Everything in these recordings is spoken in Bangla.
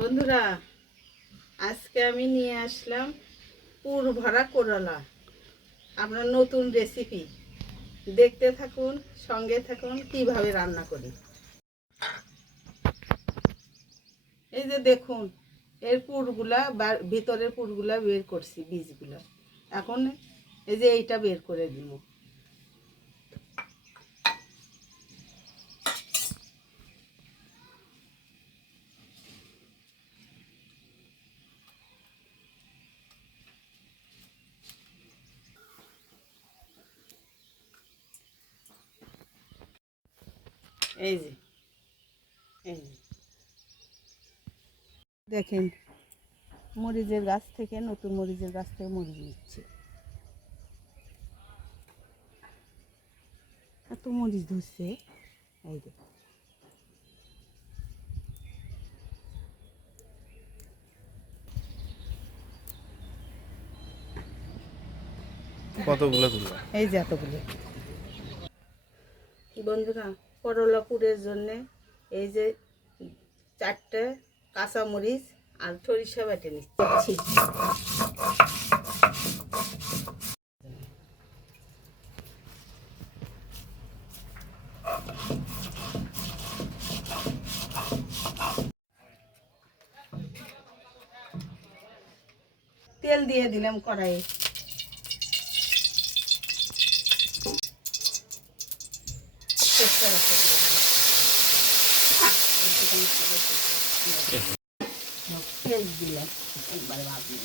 বন্ধুরা, আজকে আমি নিয়ে আসলাম পুর ভরা করলা। আপনার নতুন রেসিপি দেখতে থাকুন, সঙ্গে থাকুন কিভাবে রান্না করি। এই যে দেখুন, এর পুরগুলা ভিতরের পুরগুলা বের করছি, বীজগুলা। এখন এই যে এইটা বের করে দিব। এই যে এই যে দেখেন, মরিচের গাছ থেকে, নতুন মরিচের গাছ থেকে মরিচ নিচ্ছে। এত মরিচ ধরছে, এই যে কতগুলো তুলবে? এই যে এতগুলো। বন্ধুরা, করলা পুরের জন্যে এই যে 4টে কাঁচামরিচ আর সরিষা বেটে নিচ্ছি। তেল দিয়ে দিলাম কড়াইয়ে। পেঁয়াজ দিলাম, একবারে ভাবলাম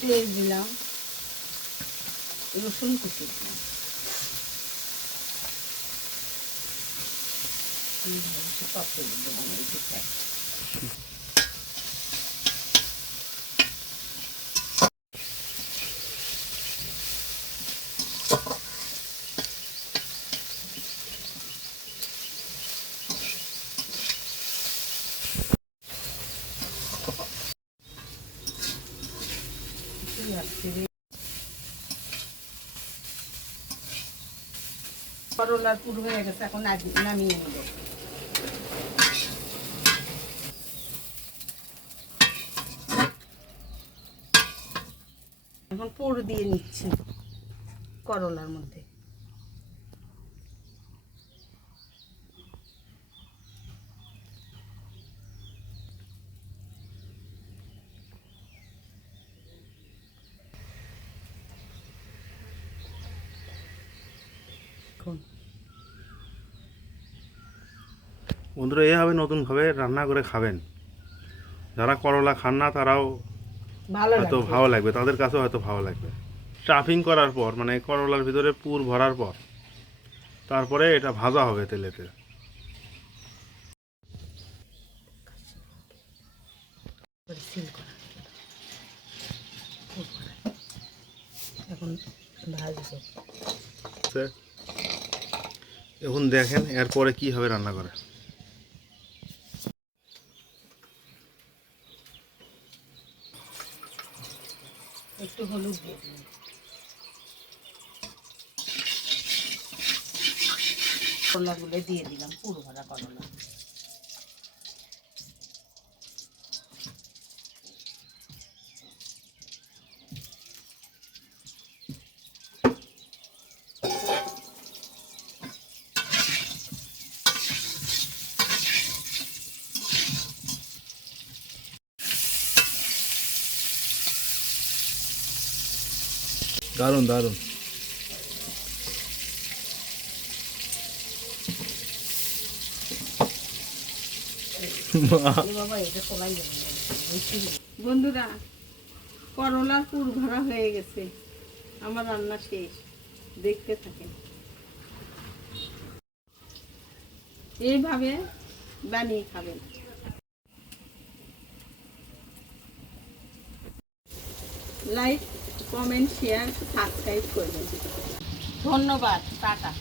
পেঁয়াজ দিলাম, রসুন কুচি দিলাম, করলার পুর হয়ে গেছে, এখন নামিয়ে নেব। এখন পুর দিয়ে নিচ্ছি করলার মধ্যে। বন্ধুরা, এইভাবে নতুনভাবে রান্না করে খাবেন। যারা করলা খান না তারাও হয়তো ভালো লাগবে, তাদের কাছেও হয়তো ভালো লাগবে। স্টাফিং করার পর, মানে করলার ভিতরে পুর ভরার পর তারপরে এটা ভাজা হবে তেলেতে। এখন দেখেন এরপরে কিভাবে রান্না করে। একটু হলুদ দিয়ে দিলাম, করলাগুলো দিয়ে দিলাম, পুর ভরা করলা। দারুণ দারুণ। বন্ধুরা, করলার পুর ভরা হয়ে গেছে, আমার রান্না শেষ। দেখতে থাকেন, এইভাবে বানিয়ে খাবেন। লাইক, কমেন্ট, শেয়ার, সাবস্ক্রাইব করবেন। ধন্যবাদ, টাটা।